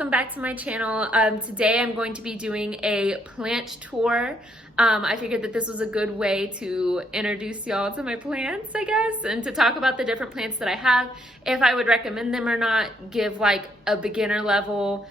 welcome back to my channel. Today I'm going to be doing a plant tour. I figured that this was a good way to introduce y'all to my plants, I guess, and to talk about the different plants that I have, if I would recommend them or not, give like a beginner level,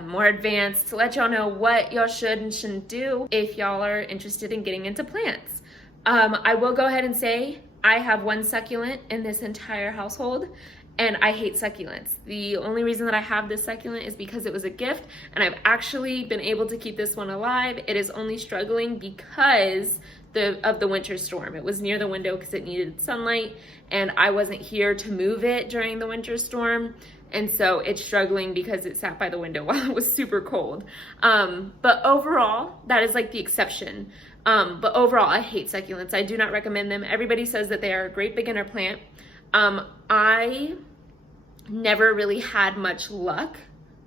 more advanced, to let y'all know what y'all should and shouldn't do if y'all are interested in getting into plants. I will go ahead and say I have one succulent in this entire household, and I hate succulents. The only reason that I have this succulent is because it was a gift, and I've actually been able to keep this one alive. It is only struggling because of the winter storm. It was near the window because it needed sunlight, and I wasn't here to move it during the winter storm, and so it's struggling because it sat by the window while it was super cold. But overall, that is like the exception. But overall, I hate succulents. I do not recommend them. Everybody says that they are a great beginner plant. I never really had much luck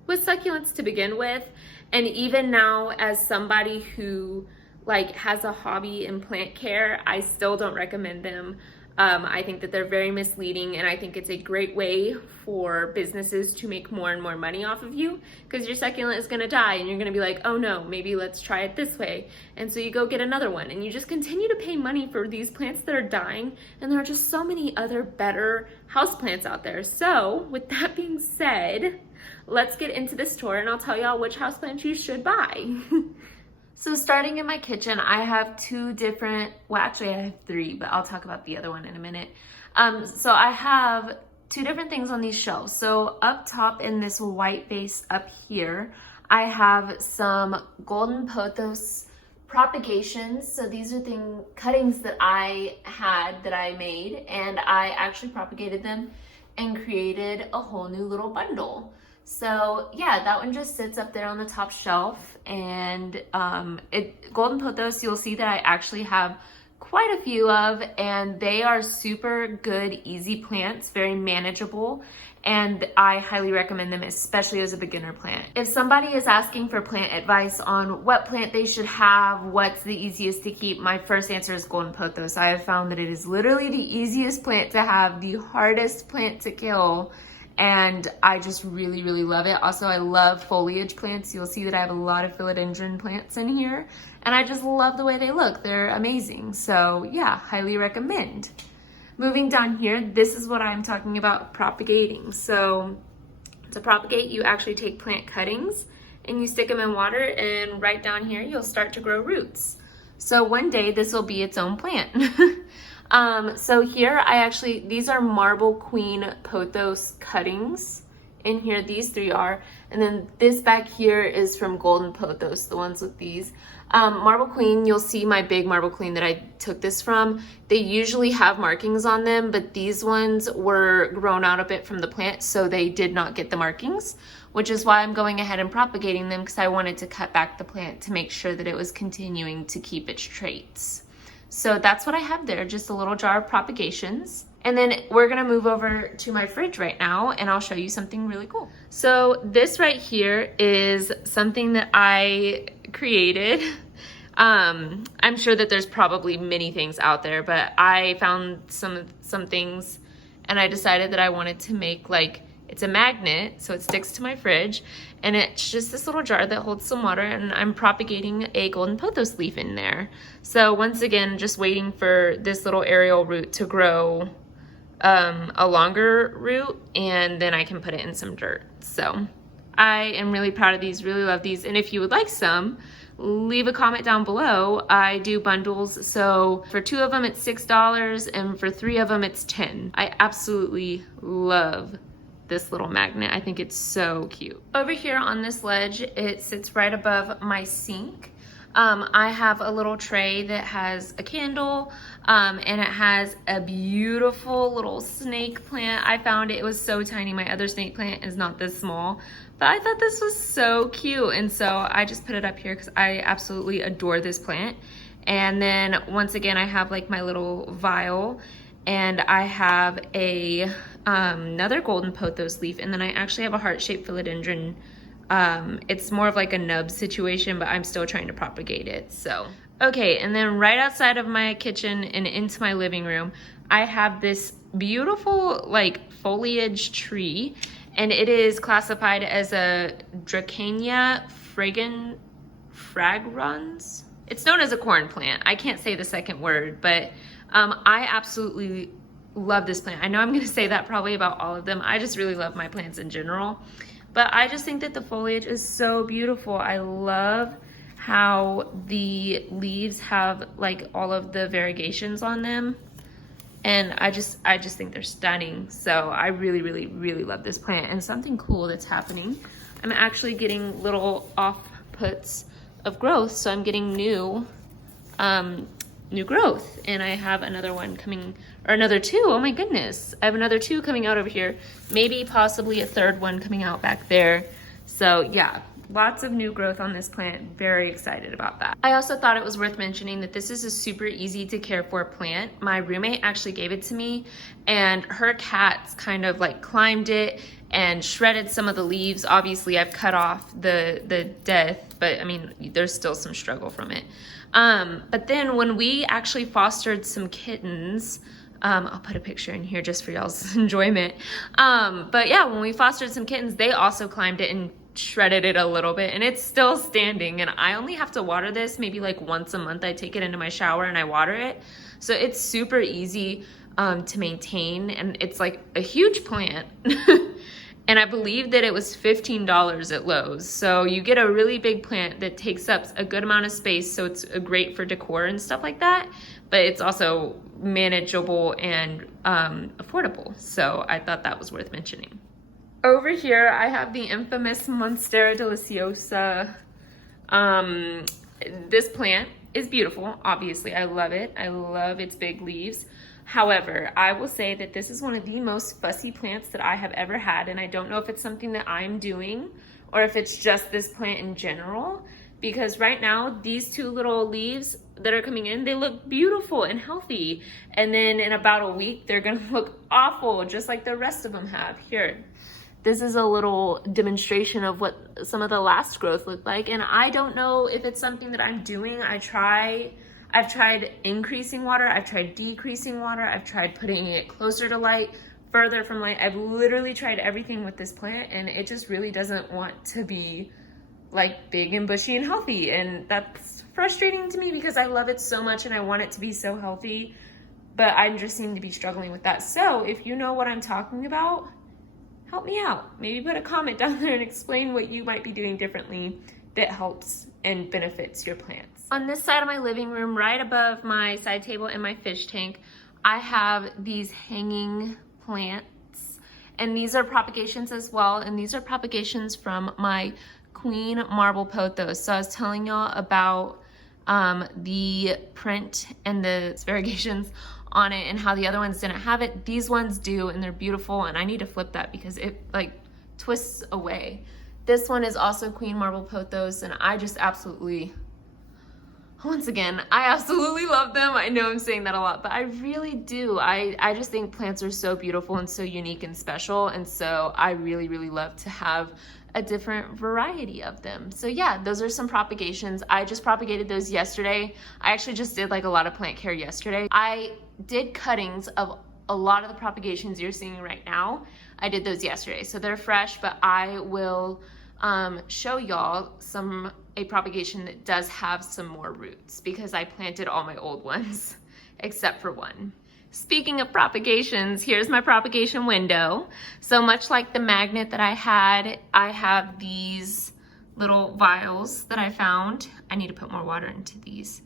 with succulents to begin with, and even now, as somebody who like has a hobby in plant care, I still don't recommend them. I think that they're very misleading, and I think it's a great way for businesses to make more and more money off of you, because your succulent is going to die and you're going to be like, oh no, maybe let's try it this way. And so you go get another one, and you just continue to pay money for these plants that are dying, and there are just so many other better houseplants out there. So with that being said, let's get into this tour, and I'll tell y'all which houseplants you should buy. So starting in my kitchen, I have two different, well actually I have three, but I'll talk about the other one in a minute. So I have two different things on these shelves. So up top in this white vase up here, I have some golden pothos propagations. So these are cuttings that I had that I made, and I actually propagated them and created a whole new little bundle. So yeah, that one just sits up there on the top shelf, and golden pothos, you'll see that I actually have quite a few of, and they are super good, easy plants, very manageable, and I highly recommend them, especially as a beginner plant. If somebody is asking for plant advice on what plant they should have, what's the easiest to keep, my first answer is golden pothos. I have found that it is literally the easiest plant to have, the hardest plant to kill, and I just really, really love it. Also, I love foliage plants. You'll see that I have a lot of philodendron plants in here, and I just love the way they look. They're amazing. So yeah, highly recommend. Moving down here, this is what I'm talking about propagating. So to propagate, you actually take plant cuttings and you stick them in water, and right down here, you'll start to grow roots. So one day this will be its own plant. So here these are Marble Queen Pothos cuttings. In here, these three are, and then this back here is from Golden Pothos, the ones with these. Marble Queen, you'll see my big Marble Queen that I took this from. They usually have markings on them, but these ones were grown out a bit from the plant, so they did not get the markings, which is why I'm going ahead and propagating them, because I wanted to cut back the plant to make sure that it was continuing to keep its traits. So that's what I have there, just a little jar of propagations. And then we're gonna move over to my fridge right now, and I'll show you something really cool. So this right here is something that I created. I'm sure that there's probably many things out there, but I found some things, and I decided that I wanted to make, like, it's a magnet, so it sticks to my fridge, and it's just this little jar that holds some water, and I'm propagating a golden pothos leaf in there. So once again, just waiting for this little aerial root to grow a longer root, and then I can put it in some dirt. So I am really proud of these, really love these, and if you would like some, leave a comment down below. I do bundles, so for 2 of them it's $6, and for 3 of them it's $10. I absolutely love this little magnet. I think it's so cute. Over here on this ledge, it sits right above my sink. I have a little tray that has a candle, and it has a beautiful little snake plant. I found it was so tiny. My other snake plant is not this small, but I thought this was so cute, and so I just put it up here because I absolutely adore this plant. And then once again, I have like my little vial, and I have another golden pothos leaf, and then I actually have a heart-shaped philodendron. It's more of like a nub situation, but I'm still trying to propagate it. So okay, and then right outside of my kitchen and into my living room, I have this beautiful like foliage tree, and it is classified as a Dracania fragrans. It's known as a corn plant. I can't say the second word, but I absolutely love this plant. I know I'm gonna say that probably about all of them. I just really love my plants in general, but I just think that the foliage is so beautiful. I love how the leaves have like all of the variegations on them, and I just think they're stunning. So I really, really, really love this plant. And something cool that's happening, I'm actually getting little offputs of growth, so I'm getting new growth, and I have another one coming, or another two. Oh my goodness, I have another two coming out over here, maybe possibly a third one coming out back there. So yeah, lots of new growth on this plant. Very excited about that. I also thought it was worth mentioning that this is a super easy to care for plant. My roommate actually gave it to me, and her cats kind of like climbed it and shredded some of the leaves. Obviously I've cut off the death, but I mean, there's still some struggle from it. But then when we actually fostered some kittens, I'll put a picture in here just for y'all's enjoyment. But yeah, when we fostered some kittens, they also climbed it and shredded it a little bit, and it's still standing. And I only have to water this maybe like once a month. I take it into my shower and I water it. So it's super easy to maintain, and it's like a huge plant. And I believe that it was $15 at Lowe's. So you get a really big plant that takes up a good amount of space, so it's great for decor and stuff like that, but it's also manageable and affordable. So I thought that was worth mentioning. Over here, I have the infamous Monstera deliciosa. This plant is beautiful, obviously. I love it. I love its big leaves. However, I will say that this is one of the most fussy plants that I have ever had, and I don't know if it's something that I'm doing or if it's just this plant in general, because right now, these two little leaves that are coming in, they look beautiful and healthy, and then in about a week, they're gonna look awful, just like the rest of them have. Here, this is a little demonstration of what some of the last growth looked like, and I don't know if it's something that I'm doing. I've tried increasing water, I've tried decreasing water, I've tried putting it closer to light, further from light. I've literally tried everything with this plant, and it just really doesn't want to be like big and bushy and healthy. And that's frustrating to me because I love it so much and I want it to be so healthy, but I just seem to be struggling with that. So if you know what I'm talking about, help me out. Maybe put a comment down there and explain what you might be doing differently that helps and benefits your plants. On this side of my living room, right above my side table and my fish tank, I have these hanging plants, and these are propagations as well, and these are propagations from my Queen Marble Pothos. So I was telling y'all about the print and the variegations on it and how the other ones didn't have it. These ones do, and they're beautiful, and I need to flip that because it like twists away. This one is also Queen Marble Pothos, and I just absolutely, once again, I absolutely love them. I know I'm saying that a lot, but I really do. I just think plants are so beautiful and so unique and special, and so I really, really love to have a different variety of them. So yeah, those are some propagations. I just propagated those yesterday. I actually just did like a lot of plant care yesterday. I did cuttings of a lot of the propagations you're seeing right now. I did those yesterday, so they're fresh, but I will show y'all a propagation that does have some more roots because I planted all my old ones except for one. Speaking of propagations, here's my propagation window. So much like the magnet that I had, I have these little vials that I found. I need to put more water into these.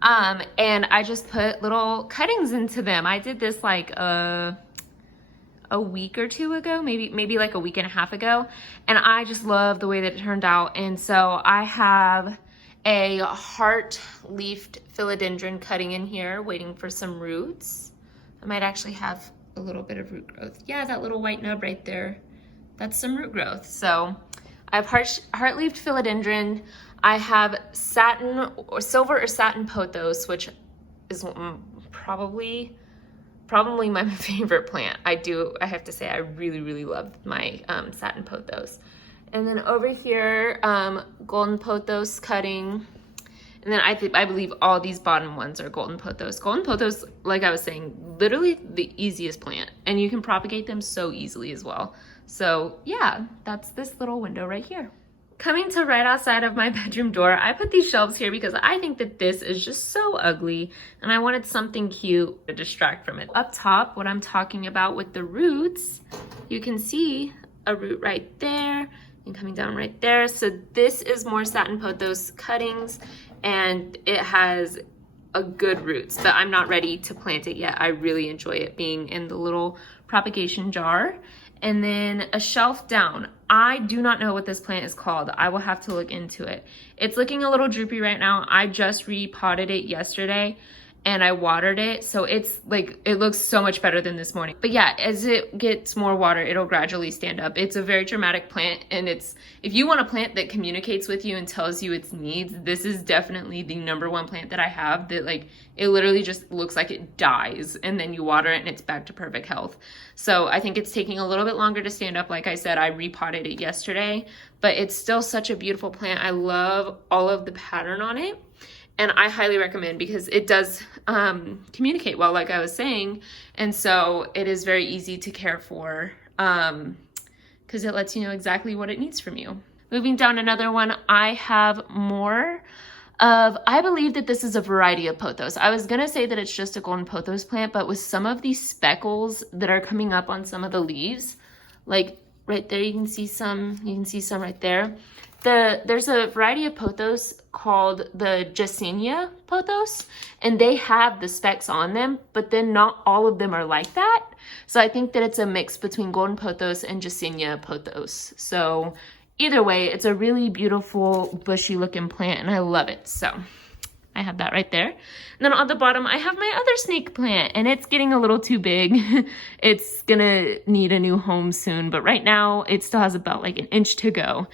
And I just put little cuttings into them. I did this like a week or two ago, maybe like a week and a half ago, and I just love the way that it turned out. And so I have a heart-leafed philodendron cutting in here, waiting for some roots. I might actually have a little bit of root growth. Yeah, that little white nub right there, that's some root growth. So I have heart-leafed philodendron. I have satin or silver or satin pothos, which is probably my favorite plant. I have to say, I really, really love my satin pothos. And then over here, golden pothos cutting. And then I believe all these bottom ones are golden pothos. Golden pothos, like I was saying, literally the easiest plant and you can propagate them so easily as well. So yeah, that's this little window right here. Coming to right outside of my bedroom door, I put these shelves here because I think that this is just so ugly and I wanted something cute to distract from it. Up top, what I'm talking about with the roots, you can see a root right there and coming down right there. So this is more satin pothos cuttings and it has a good roots, but I'm not ready to plant it yet. I really enjoy it being in the little propagation jar. And then a shelf down. I do not know what this plant is called. I will have to look into it. It's looking a little droopy right now. I just repotted it yesterday and I watered it. So it's like, it looks so much better than this morning. But yeah, as it gets more water, it'll gradually stand up. It's a very dramatic plant, and it's, if you want a plant that communicates with you and tells you its needs, this is definitely the #1 plant that I have that, like, it literally just looks like it dies and then you water it and it's back to perfect health. So I think it's taking a little bit longer to stand up. Like I said, I repotted it yesterday, but it's still such a beautiful plant. I love all of the pattern on it. And I highly recommend because it does communicate well, like I was saying. And so it is very easy to care for because it lets you know exactly what it needs from you. Moving down another one, I have more of, I believe that this is a variety of pothos. I was gonna say that it's just a golden pothos plant, but with some of these speckles that are coming up on some of the leaves, like right there, you can see some right there. There's a variety of pothos called the Jesenia pothos, and they have the specks on them, but then not all of them are like that. So I think that it's a mix between golden pothos and Jesenia pothos. So either way, it's a really beautiful bushy looking plant and I love it. So I have that right there. And then on the bottom, I have my other snake plant and it's getting a little too big. It's gonna need a new home soon, but right now it still has about like an inch to go.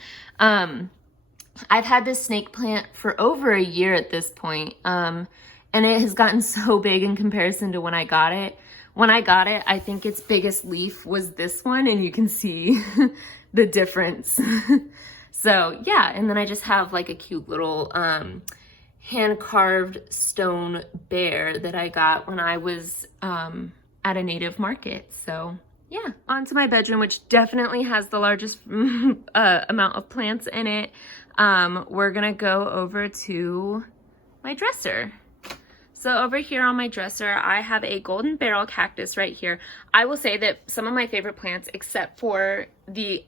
I've had this snake plant for over a year at this point, and it has gotten so big in comparison to when I got it. When I got it, I think its biggest leaf was this one, and you can see the difference. So yeah, and then I just have like a cute little hand-carved stone bear that I got when I was at a native market. So yeah, onto my bedroom, which definitely has the largest amount of plants in it. We're gonna go over to my dresser. So over here on my dresser, I have a golden barrel cactus right here. I will say that some of my favorite plants, except for the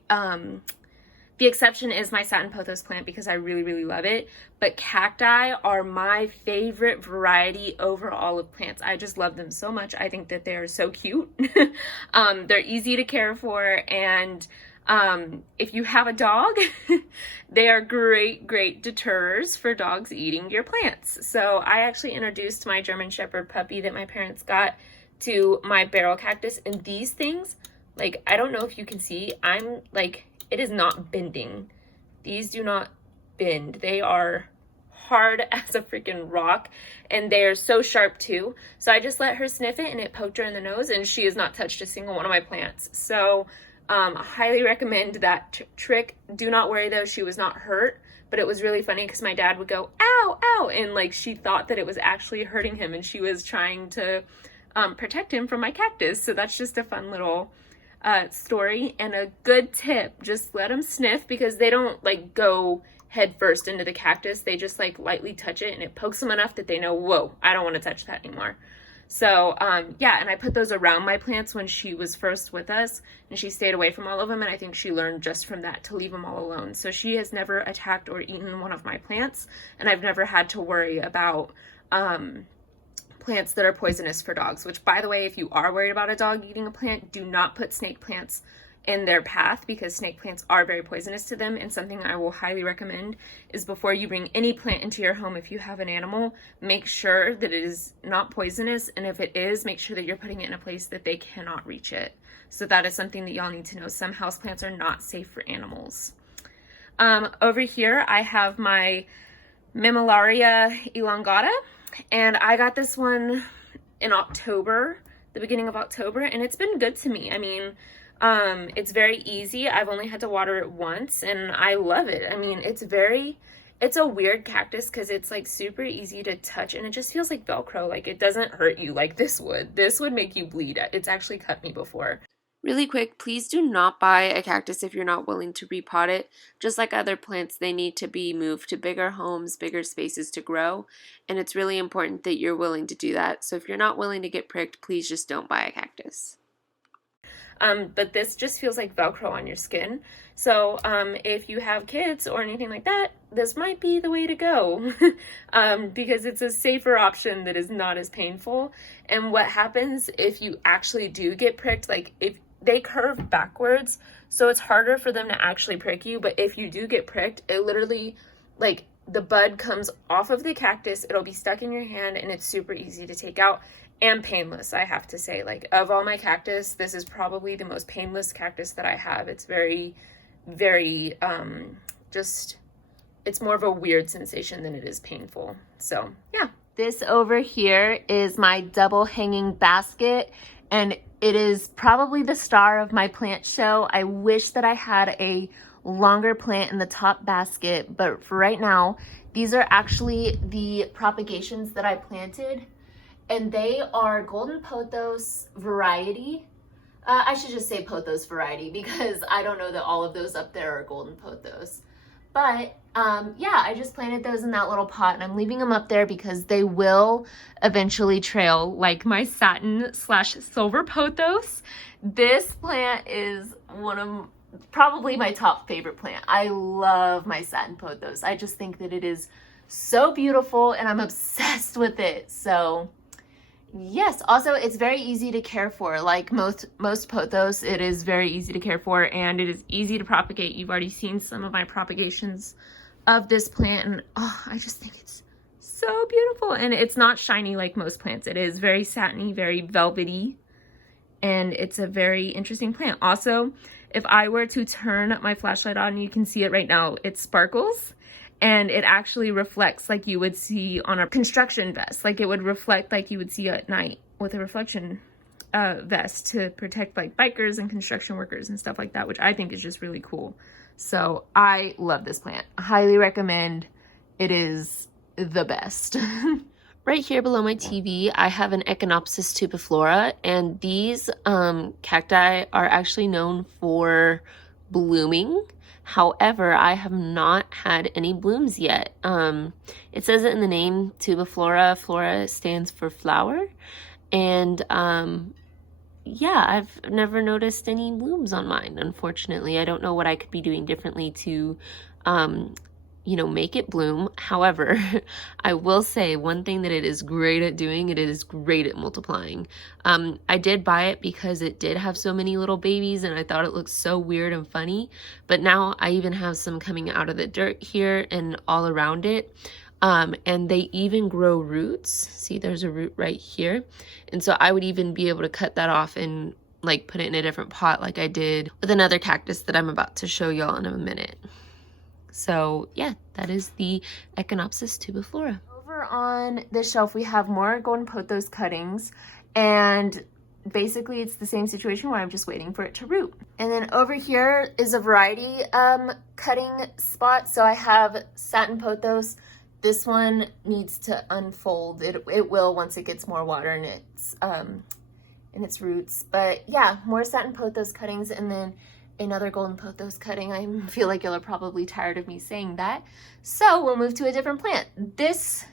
exception is my satin pothos plant because I really, really love it. But cacti are my favorite variety over all of plants. I just love them so much. I think that they're so cute. They're easy to care for, and if you have a dog, they are great, great deterrers for dogs eating your plants. So I actually introduced my German Shepherd puppy that my parents got to my barrel cactus, and these things, like, I don't know if you can see, I'm like, it is not bending. These do not bend. They are hard as a freaking rock, and they are so sharp too. So I just let her sniff it and it poked her in the nose, and she has not touched a single one of my plants. So I highly recommend that trick. Do not worry though, she was not hurt, but it was really funny because my dad would go, ow, ow, and like she thought that it was actually hurting him, and she was trying to protect him from my cactus. So that's just a fun little story and a good tip. Just let them sniff because they don't like go head first into the cactus. They just like lightly touch it and it pokes them enough that they know, whoa, I don't want to touch that anymore. So yeah, and I put those around my plants when she was first with us, and she stayed away from all of them, and I think she learned just from that to leave them all alone. So she has never attacked or eaten one of my plants, and I've never had to worry about plants that are poisonous for dogs, which, by the way, if you are worried about a dog eating a plant, do not put snake plants in their path because snake plants are very poisonous to them. And something I will highly recommend is before you bring any plant into your home, if you have an animal, make sure that it is not poisonous, and if it is, make sure that you're putting it in a place that they cannot reach it. So that is something that y'all need to know. Some houseplants are not safe for animals. Over here I have my Mammillaria elongata, and I got this one in October, the beginning of October, and it's been good to me. I mean, it's very easy. I've only had to water it once, and I love it. I mean, it's very It's a weird cactus because it's like super easy to touch and it just feels like Velcro. Like it doesn't hurt you like this would. This would make you bleed. It's actually cut me before. Really quick, please do not buy a cactus if you're not willing to repot it. Just like other plants, they need to be moved to bigger homes, bigger spaces to grow, and it's really important that you're willing to do that. So if you're not willing to get pricked, please just don't buy a cactus. But this just feels like Velcro on your skin. So if you have kids or anything like that, this might be the way to go because it's a safer option that is not as painful. And what happens if you actually do get pricked, like if they curve backwards, so it's harder for them to actually prick you. But if you do get pricked, it literally, like, the bud comes off of the cactus, it'll be stuck in your hand, and it's super easy to take out and painless, I have to say. Like, of all my cactus, this is probably the most painless cactus that I have. It's very, very, it's more of a weird sensation than it is painful. So, yeah. This over here is my double hanging basket, and it is probably the star of my plant show. I wish that I had a longer plant in the top basket, but for right now, these are actually the propagations that I planted, and they are golden pothos variety. I should just say pothos variety because I don't know that all of those up there are golden pothos. But yeah, I just planted those in that little pot, and I'm leaving them up there because they will eventually trail like my satin / silver pothos. This plant is one of probably my top favorite plant. I love my satin pothos. I just think that it is so beautiful and I'm obsessed with it. So yes, also it's very easy to care for. Like most pothos, it is very easy to care for and it is easy to propagate. You've already seen some of my propagations of this plant, and oh, I just think it's so beautiful. And it's not shiny like most plants. It is very satiny, very velvety, and it's a very interesting plant. Also, if I were to turn my flashlight on, you can see it right now, it sparkles. And it actually reflects like you would see on a construction vest. Like it would reflect like you would see at night with a reflection vest to protect like bikers and construction workers and stuff like that, which I think is just really cool. So I love this plant. I highly recommend. It is the best. Right here below my TV, I have an Echinopsis tubiflora, and these cacti are actually known for blooming. However, I have not had any blooms yet. It says it in the name, Tubaflora. Flora stands for flower. And yeah, I've never noticed any blooms on mine, unfortunately. I don't know what I could be doing differently to, you know, make it bloom. However, I will say one thing that it is great at doing, it is great at multiplying. I did buy it because it did have so many little babies and I thought it looked so weird and funny, but now I even have some coming out of the dirt here and all around it. And they even grow roots. See, there's a root right here. And so I would even be able to cut that off and like put it in a different pot like I did with another cactus that I'm about to show y'all in a minute. So yeah, that is the Echinopsis tubiflora. Over on this shelf, we have more golden pothos cuttings, and basically it's the same situation where I'm just waiting for it to root. And then over here is a variety cutting spot. So I have satin pothos. This one needs to unfold. It will once it gets more water in its roots. But yeah, more satin pothos cuttings, and then another golden pothos cutting. I feel like y'all are probably tired of me saying that. So we'll move to a different plant. This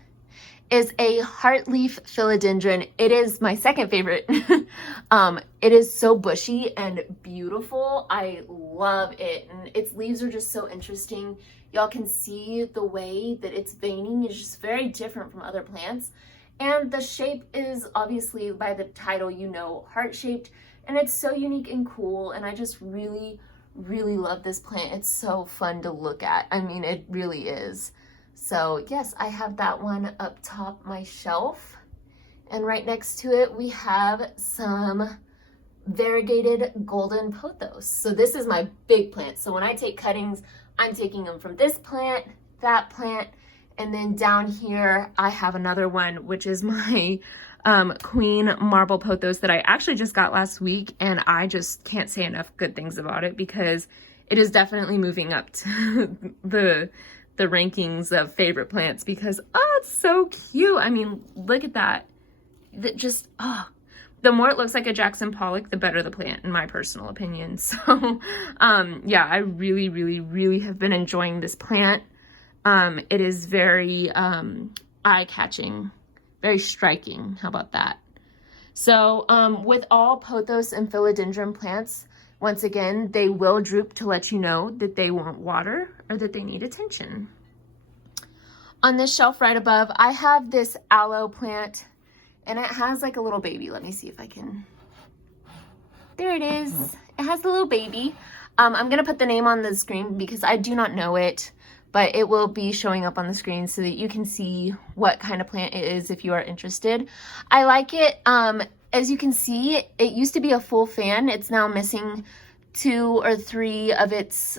is a heartleaf philodendron. It is my second favorite. It is so bushy and beautiful. I love it. And its leaves are just so interesting. Y'all can see the way that its veining is just very different from other plants. And the shape is obviously, by the title, you know, heart-shaped. And it's so unique and cool, and I just really, really love this plant. It's so fun to look at. I mean, it really is. So yes, I have that one up top my shelf. And right next to it, we have some variegated golden pothos. So this is my big plant. So when I take cuttings, I'm taking them from this plant, that plant, and then down here, I have another one, which is my Queen Marble Pothos that I actually just got last week, and I just can't say enough good things about it because it is definitely moving up to the the rankings of favorite plants because, oh, it's so cute. I mean, look at that. That just, oh, the more it looks like a Jackson Pollock, the better the plant, in my personal opinion. So, yeah, I really, really, really have been enjoying this plant. It is very eye-catching, very striking. How about that? So, with all Pothos and Philodendron plants, once again, they will droop to let you know that they want water or that they need attention. On this shelf right above, I have this aloe plant, and it has like a little baby. Let me see if I can. There it is. It has the little baby. I'm going to put the name on the screen because I do not know it, but it will be showing up on the screen so that you can see what kind of plant it is if you are interested. I like it. As you can see, it used to be a full fan. It's now missing 2 or 3 of its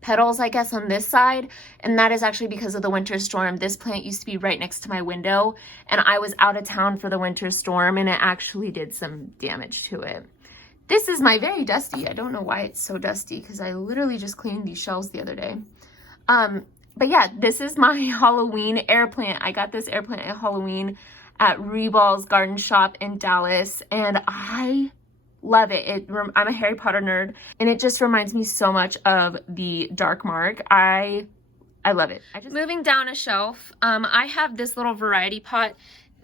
petals, I guess, on this side. And that is actually because of the winter storm. This plant used to be right next to my window, and I was out of town for the winter storm, and it actually did some damage to it. This is my very dusty. I don't know why it's so dusty because I literally just cleaned these shelves the other day. But yeah, this is my Halloween air plant. I got this air plant at Halloween at Reball's Garden Shop in Dallas, and I love it. I'm a Harry Potter nerd, and it just reminds me so much of the Dark Mark. I love it. Moving down a shelf, I have this little variety pot.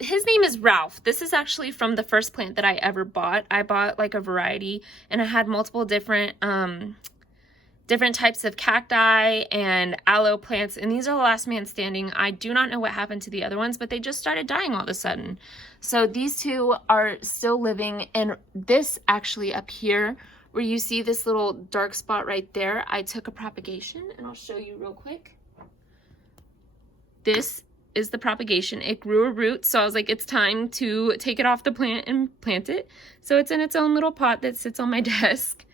His name is Ralph. This is actually from the first plant that I ever bought. I bought like a variety, and I had multiple different types of cacti and aloe plants, and these are the last man standing. I do not know what happened to the other ones, but they just started dying all of a sudden. So these 2 are still living, and this actually up here, where you see this little dark spot right there, I took a propagation, and I'll show you real quick. This is the propagation. It grew a root, so I was like, it's time to take it off the plant and plant it. So it's in its own little pot that sits on my desk.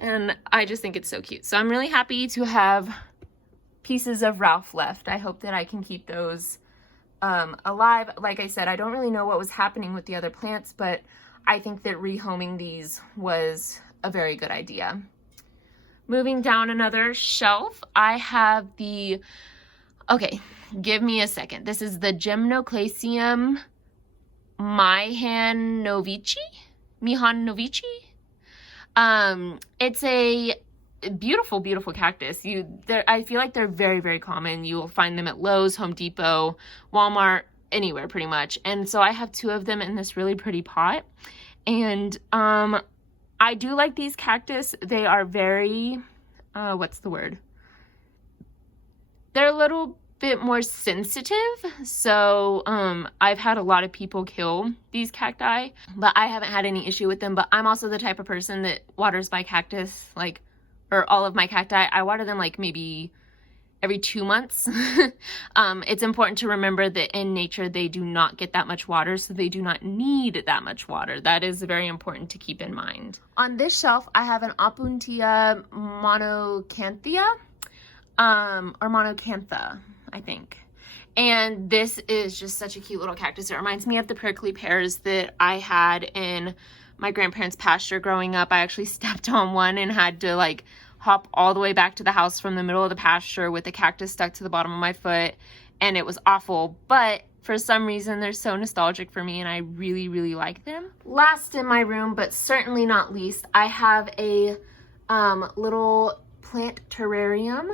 And I just think it's so cute. So I'm really happy to have pieces of Ralph left. I hope that I can keep those alive. Like I said, I don't really know what was happening with the other plants, but I think that rehoming these was a very good idea. Moving down another shelf, I have the, okay, give me a second. This is the Gymnoclassium Mihanovici. It's a beautiful, beautiful cactus. I feel like they're very, very common. You will find them at Lowe's, Home Depot, Walmart, anywhere pretty much. And so I have 2 of them in this really pretty pot. And I do like these cactus. They are very, what's the word? They're a little bit more sensitive. So I've had a lot of people kill these cacti, but I haven't had any issue with them. But I'm also the type of person that waters my cactus, like, or all of my cacti. I water them like maybe every 2 months. It's important to remember that in nature they do not get that much water, so they do not need that much water. That is very important to keep in mind. On this shelf, I have an Opuntia Monocantha, or Monocantha, I think. And this is just such a cute little cactus. It reminds me of the prickly pears that I had in my grandparents' pasture growing up. I actually stepped on one and had to like hop all the way back to the house from the middle of the pasture with the cactus stuck to the bottom of my foot, and it was awful. But for some reason, they're so nostalgic for me, and I really, really like them. Last in my room, but certainly not least, I have a little plant terrarium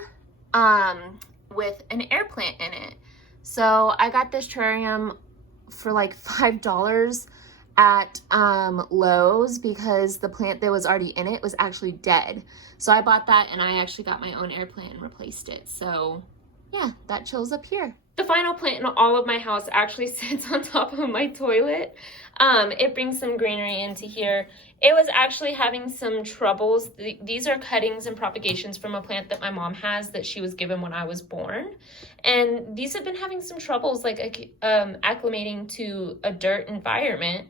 with an air plant in it. So I got this terrarium for like $5 at Lowe's because the plant that was already in it was actually dead. So I bought that, and I actually got my own air plant and replaced it. So yeah, that chills up here. The final plant in all of my house actually sits on top of my toilet. It brings some greenery into here. It was actually having some troubles. These are cuttings and propagations from a plant that my mom has that she was given when I was born. And these have been having some troubles like acclimating to a dirt environment.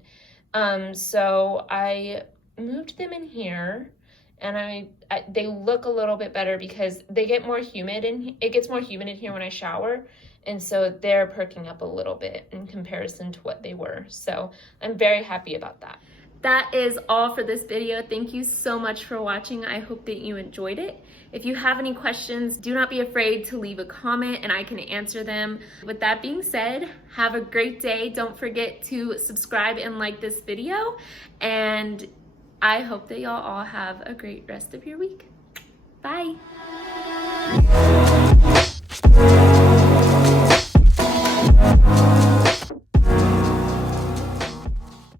So I moved them in here, and they look a little bit better because they get more humid, and it gets more humid in here when I shower. And so they're perking up a little bit in comparison to what they were. So I'm very happy about that. that is all for this video. Thank you so much for watching. I hope that you enjoyed it. If you have any questions, do not be afraid to leave a comment and I can answer them. With that being said, have a great day. Don't forget to subscribe and like this video. And I hope that y'all all have a great rest of your week. Bye.